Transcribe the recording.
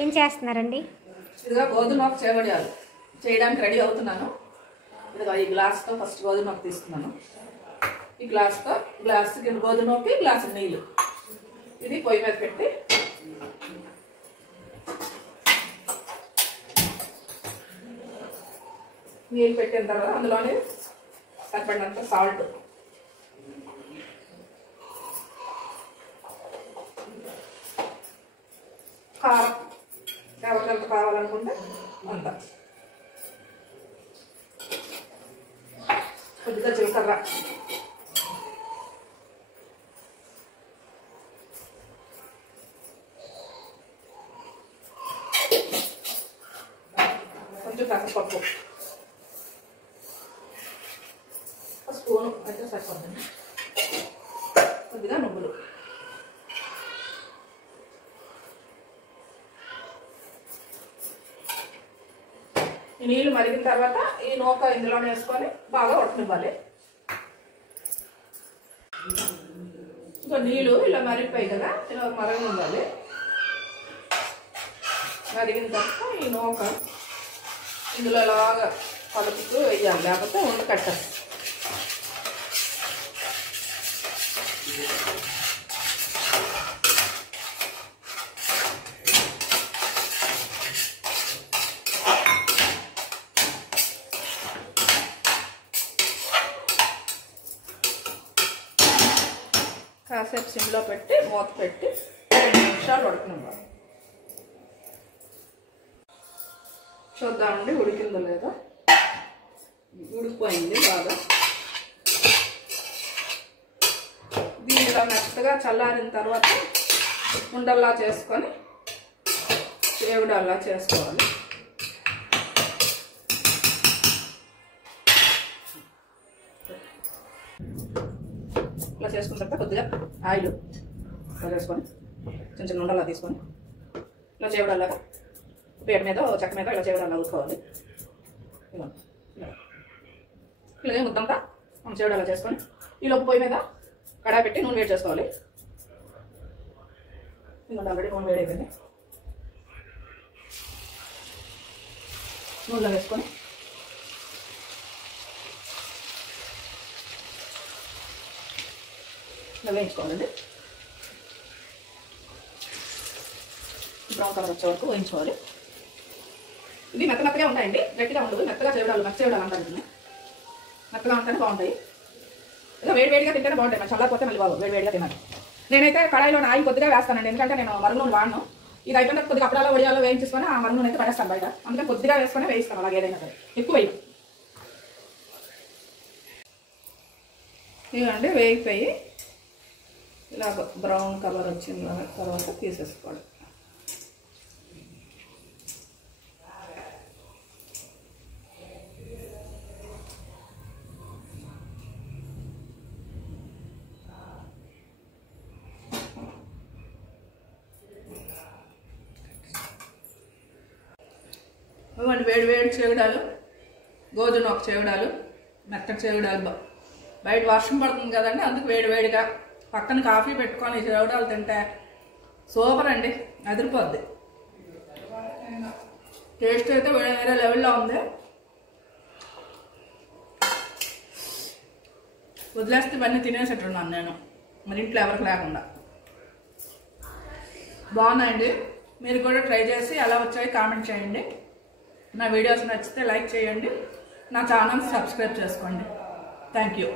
ఏం చేస్తున్నారండి? ఇదిగా గోధుమ చేవడియాలు చేయడానికి రెడీ అవుతున్నాను. ఇదిగా ఈ గ్లాస్తో ఫస్ట్ గోధుమ తీసుకున్నాను. ఈ గ్లాస్తో గ్లాస్కి గోధుమకి గ్లాసు నీళ్ళు ఇది పొయ్యి మీద పెట్టి నీళ్ళు పెట్టిన తర్వాత అందులోనే సరిపడినంత సాల్ట్, కారం ఎవరికంత కావాలనుకుంటే అంత, కొద్దిగా జీలకర్ర, కొంచెం పెసరపప్పు, స్పూను అయితే సరిపోతుంది, కొద్దిగా నువ్వులు, ఈ నీళ్ళు మరిగిన తర్వాత ఈ నూక ఇందులోనే వేసుకొని బాగా ఉడకనివ్వాలి. ఇంకా నీళ్ళు ఇలా మరిగిపోయి కదా, ఇలా మరగనివ్వాలి. మరిగిన తర్వాత ఈ నూక ఇందులో లాగా కలుపుతూ వేయాలి, లేకపోతే ఉండ కట్టాలి. కాసేపు సిమ్లో పెట్టి మూత పెట్టి 2 నిమిషాలు ఉడకనివ్వాలి. చూద్దామండి ఉడికిందో లేదో. ఉడికిపోయింది బాగా. దీనిలో మెత్తగా చల్లారిన తర్వాత ఉండల్లా చేసుకొని చేవుడల్లా చేసుకోవాలి. ఇలా చేసుకున్న తర్వాత కొద్దిగా ఆయిల్ ఇలా వేసుకొని చిన్న చిన్న ఉండలా తీసుకొని ఇలా చేవడల్లాగా పేట మీద చెక్క మీద ఇలా చేవడల్లా ఊరుకోవాలి. ఇలా ఇలాగే ముద్దంతా మనం చేవడల్లా చేసుకొని ఈ లోపు పొయ్యి మీద కడాయి పెట్టి నూనె వేడి చేసుకోవాలి. ఇంకా ఆల్రెడీ నూనె వేడి అయిపోయింది. నూనెలో వేసుకొని ఇలా వేయించుకోవాలండి. బ్రౌన్ కలర్ వచ్చే వరకు వేయించుకోవాలి. ఇవి మెత్తగా ఉంటాయండి, గట్టిగా ఉండదు. మెత్తగా చేవడాలు అంటారు. మెత్తగా ఉంటేనే బాగుంటాయి. ఇలా వేడివేడిగా తింటేనే బాగుంటాయి. మరి చల్లారిపోతే మళ్ళీ బాగు వేడివేడిగా తినాలి. నేనైతే కడాయిలో ఆయిల్ కొద్దిగా వేస్తానండి, ఎందుకంటే నేను మరుగు నూనె వాడను. ఇది అయిపోయిన కొద్దిగా అప్పడాలో వడియాలో వేయించుకొని ఆ మరుగు నూనె అయితే పడేస్తాను బయట. అందుకని కొద్దిగా వేసుకొని వేయిస్తాను. అలాగే ఏదైనా సరే ఎక్కువ వేయం. ఇవండి వేగిపోయి ఇలా బ్రౌన్ కలర్ వచ్చిన తర్వాత తీసేసుకోవాలి. ఇవ్వండి వేడి చేవడాలు, గోధుమ చేవడాలు, మెత్తటి చేవడాలు. బయట వర్షం పడుతుంది కదండి, అందుకు వేడివేడిగా పక్కన కాఫీ పెట్టుకొని చేవడాలు తింటే సూపర్ అండి, అదిరిపోద్ది. టేస్ట్ అయితే వేరే లెవెల్లో ఉంది. వదిలేస్తే ఇవన్నీ తినేసేట్టున్నాను నేను, మరి ఇంట్లో ఎవరికి లేకుండా. బాగున్నాయండి, మీరు కూడా ట్రై చేసి ఎలా వచ్చాయి కామెంట్ చేయండి. నా వీడియోస్ నచ్చితే లైక్ చేయండి, నా ఛానల్ సబ్స్క్రైబ్ చేసుకోండి. Thank you.